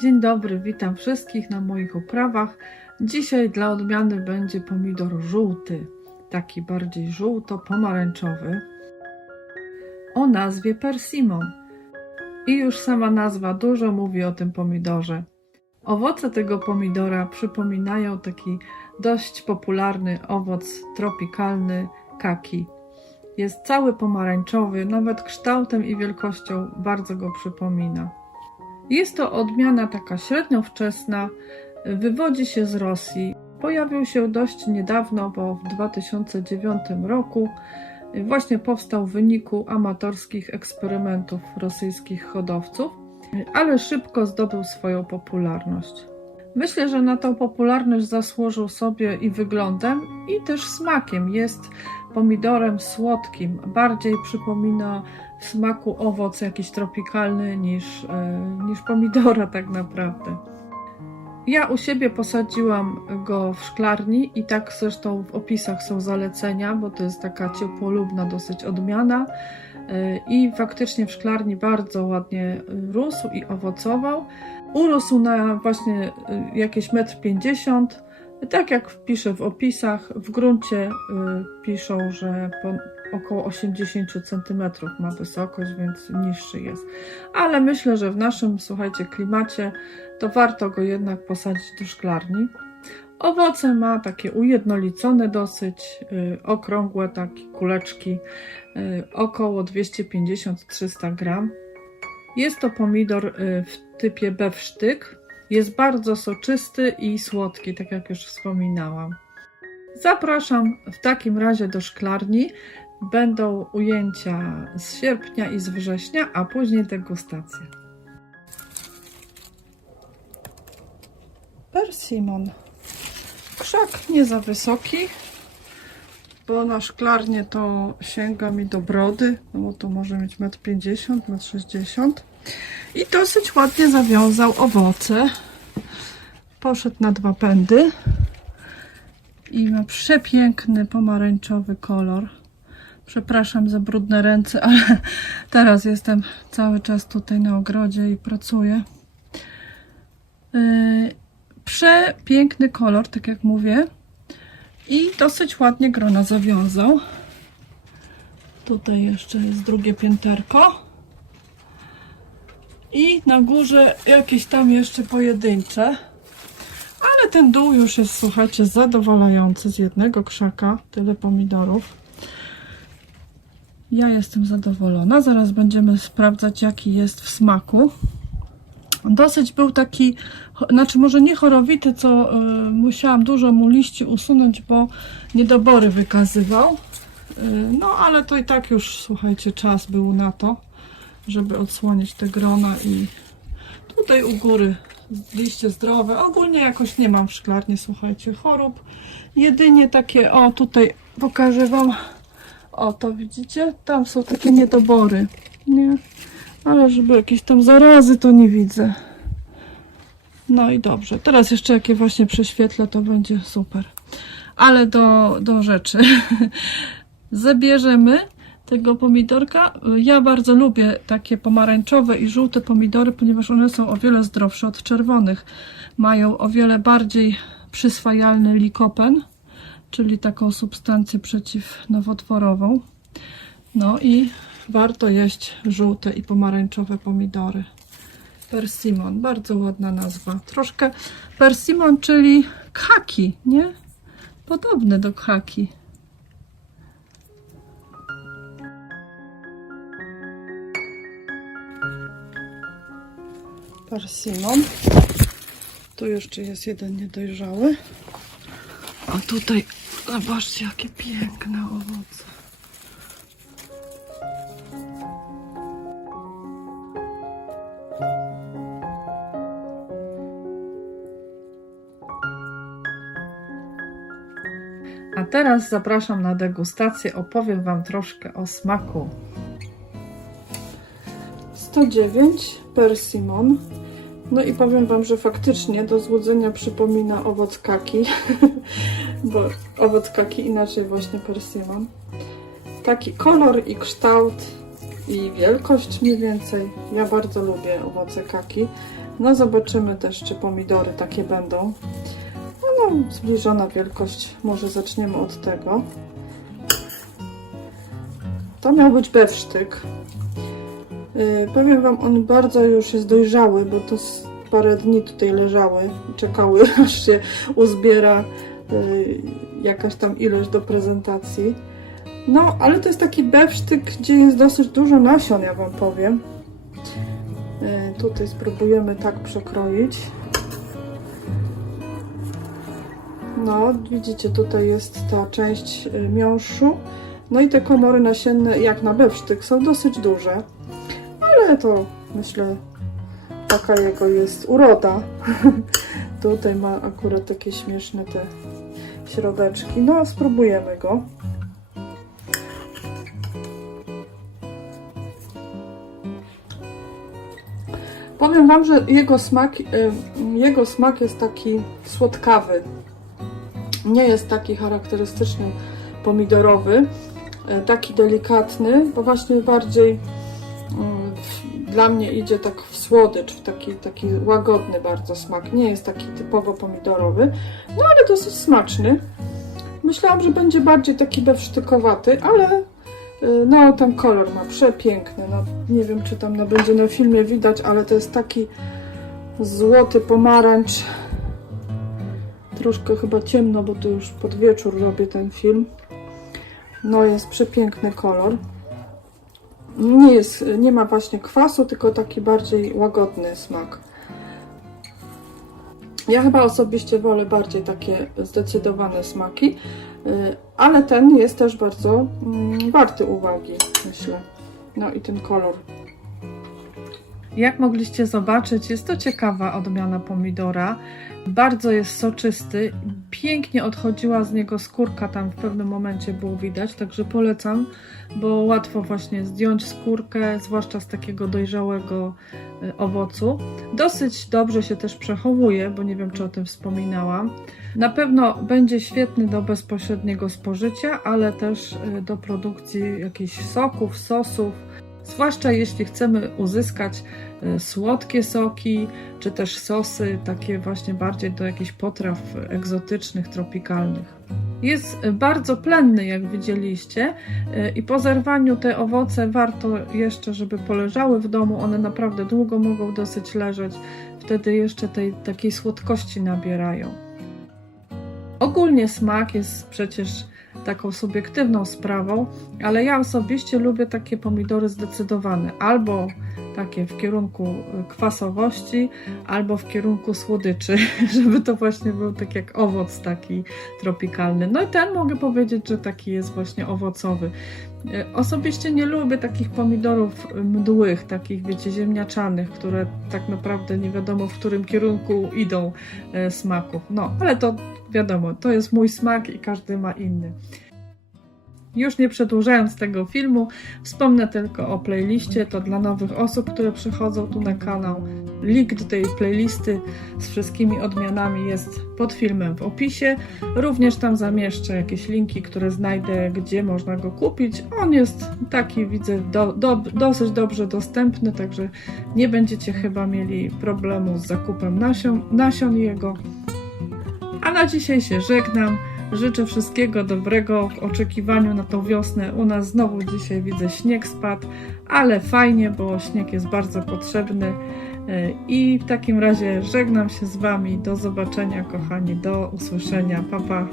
Dzień dobry, witam wszystkich na moich uprawach. Dzisiaj dla odmiany będzie pomidor żółty, taki bardziej żółto-pomarańczowy, o nazwie persimmon. I już sama nazwa dużo mówi o tym pomidorze. Owoce tego pomidora przypominają taki dość popularny owoc tropikalny kaki. Jest cały pomarańczowy, nawet kształtem i wielkością bardzo go przypomina. Jest to odmiana taka średnio wczesna, wywodzi się z Rosji. Pojawił się dość niedawno, bo w 2009 roku właśnie powstał w wyniku amatorskich eksperymentów rosyjskich hodowców, ale szybko zdobył swoją popularność. Myślę, że na tą popularność zasłużył sobie i wyglądem, i też smakiem. Jest pomidorem słodkim, bardziej przypomina w smaku owoc jakiś tropikalny niż, e, niż pomidora tak naprawdę. Ja u siebie posadziłam go w szklarni i tak zresztą w opisach są zalecenia, bo to jest taka ciepłolubna dosyć odmiana e, i faktycznie w szklarni bardzo ładnie rósł i owocował. Urósł na właśnie e, jakieś 1,50 m, tak jak piszę w opisach, w gruncie y, piszą, że około 80 cm ma wysokość, więc niższy jest. Ale myślę, że w naszym, słuchajcie, klimacie to warto go jednak posadzić do szklarni. Owoce ma takie ujednolicone dosyć, y, okrągłe takie kuleczki, y, około 250-300 gram. Jest to pomidor y, w typie bewsztyk, jest bardzo soczysty i słodki, tak jak już wspominałam. Zapraszam w takim razie do szklarni. Będą ujęcia z sierpnia i z września, a później degustacje. Persimon. Krzak nie za wysoki, bo na szklarnię to sięga mi do brody, no bo to może mieć 1,50 m, 1,60 m. I dosyć ładnie zawiązał owoce. Poszedł na dwa pędy. I ma przepiękny pomarańczowy kolor. Przepraszam za brudne ręce, ale teraz jestem cały czas tutaj na ogrodzie i pracuję. Yy, przepiękny kolor, tak jak mówię. I dosyć ładnie grona zawiązał. Tutaj jeszcze jest drugie pięterko. I na górze jakieś tam jeszcze pojedyncze. Ale ten dół już jest, słuchajcie, zadowalający z jednego krzaka. Tyle pomidorów. Ja jestem zadowolona. Zaraz będziemy sprawdzać, jaki jest w smaku. Dosyć był taki, znaczy może nie chorowity, co y, musiałam dużo mu liści usunąć, bo niedobory wykazywał. Y, no ale to i tak już, słuchajcie, czas był na to żeby odsłonić te grona i tutaj u góry liście zdrowe. Ogólnie jakoś nie mam w szklarni, słuchajcie, chorób. Jedynie takie, o tutaj pokażę Wam, o to widzicie, tam są takie niedobory, nie? Ale żeby jakieś tam zarazy to nie widzę. No i dobrze, teraz jeszcze jakie właśnie prześwietlę, to będzie super. Ale do, do rzeczy. Zabierzemy tego pomidorka. Ja bardzo lubię takie pomarańczowe i żółte pomidory, ponieważ one są o wiele zdrowsze od czerwonych. Mają o wiele bardziej przyswajalny likopen, czyli taką substancję przeciwnowotworową. No i warto jeść żółte i pomarańczowe pomidory. Persimmon, bardzo ładna nazwa. Troszkę persimmon, czyli kaki, nie? Podobny do kaki. Persimmon. Tu jeszcze jest jeden niedojrzały. A tutaj, zobaczcie, jakie piękne owoce. A teraz zapraszam na degustację. Opowiem Wam troszkę o smaku. 109 persimmon. No i powiem Wam, że faktycznie do złudzenia przypomina owoc kaki, bo owoc kaki inaczej właśnie persimmon. Taki kolor i kształt i wielkość mniej więcej. Ja bardzo lubię owoce kaki. No zobaczymy też, czy pomidory takie będą. No, no zbliżona wielkość, może zaczniemy od tego. To miał być bewsztyk. Yy, powiem Wam, on bardzo już jest dojrzały, bo to parę dni tutaj leżały czekały, aż się uzbiera yy, jakaś tam ilość do prezentacji. No, ale to jest taki bewsztyk, gdzie jest dosyć dużo nasion, ja Wam powiem. Yy, tutaj spróbujemy tak przekroić. No, widzicie, tutaj jest ta część miąższu. No i te komory nasienne, jak na bewsztyk, są dosyć duże. Ale to myślę, taka jego jest uroda. Tutaj ma akurat takie śmieszne te środeczki. No, spróbujemy go. Powiem Wam, że jego smak, y, jego smak jest taki słodkawy. Nie jest taki charakterystyczny pomidorowy, y, taki delikatny, bo właśnie bardziej w- dla mnie idzie tak w słodycz, w taki, taki łagodny bardzo smak. Nie jest taki typowo pomidorowy, no ale dosyć smaczny. Myślałam, że będzie bardziej taki bewsztykowaty, ale y, no ten kolor ma przepiękny. No, nie wiem, czy tam no, będzie na filmie widać, ale to jest taki złoty pomarańcz. Troszkę chyba ciemno, bo to już pod wieczór robię ten film. No jest przepiękny kolor. Nie, jest, nie ma właśnie kwasu, tylko taki bardziej łagodny smak. Ja chyba osobiście wolę bardziej takie zdecydowane smaki, y, ale ten jest też bardzo mm, warty uwagi, myślę. No i ten kolor. Jak mogliście zobaczyć, jest to ciekawa odmiana pomidora. Bardzo jest soczysty, pięknie odchodziła z niego skórka, tam w pewnym momencie było widać, także polecam, bo łatwo właśnie zdjąć skórkę, zwłaszcza z takiego dojrzałego y, owocu. Dosyć dobrze się też przechowuje, bo nie wiem, czy o tym wspominałam. Na pewno będzie świetny do bezpośredniego spożycia, ale też y, do produkcji jakichś soków, sosów, zwłaszcza jeśli chcemy uzyskać y, słodkie soki, czy też sosy, takie właśnie bardziej do jakichś potraw egzotycznych, tropikalnych. Jest bardzo plenny, jak widzieliście, y, i po zerwaniu te owoce warto jeszcze, żeby poleżały w domu. One naprawdę długo mogą dosyć leżeć, wtedy jeszcze tej takiej słodkości nabierają. Ogólnie smak jest przecież taką subiektywną sprawą, ale ja osobiście lubię takie pomidory zdecydowane, albo takie w kierunku y, kwasowości, albo w kierunku słodyczy, żeby to właśnie był tak jak owoc taki tropikalny. No i ten mogę powiedzieć, że taki jest właśnie owocowy. Y, Osobiście nie lubię takich pomidorów mdłych, takich wiecie, ziemniaczanych, które tak naprawdę nie wiadomo w którym kierunku idą e, smaków. No, ale to wiadomo, to jest mój smak i każdy ma inny. Już nie przedłużając tego filmu, wspomnę tylko o playliście. To dla nowych osób, które przychodzą tu na kanał. Link do tej playlisty z wszystkimi odmianami jest pod filmem w opisie. Również tam zamieszczę jakieś linki, które znajdę, gdzie można go kupić. On jest taki, widzę, do, do, dosyć dobrze dostępny, także nie będziecie chyba mieli problemu z zakupem nasion, nasion jego. A na dzisiaj się żegnam. Życzę wszystkiego dobrego w oczekiwaniu na tą wiosnę. U nas znowu dzisiaj widzę śnieg spadł, ale fajnie, bo śnieg jest bardzo potrzebny. Yy, I w takim razie żegnam się z Wami. Do zobaczenia, kochani. Do usłyszenia. Pa, pa.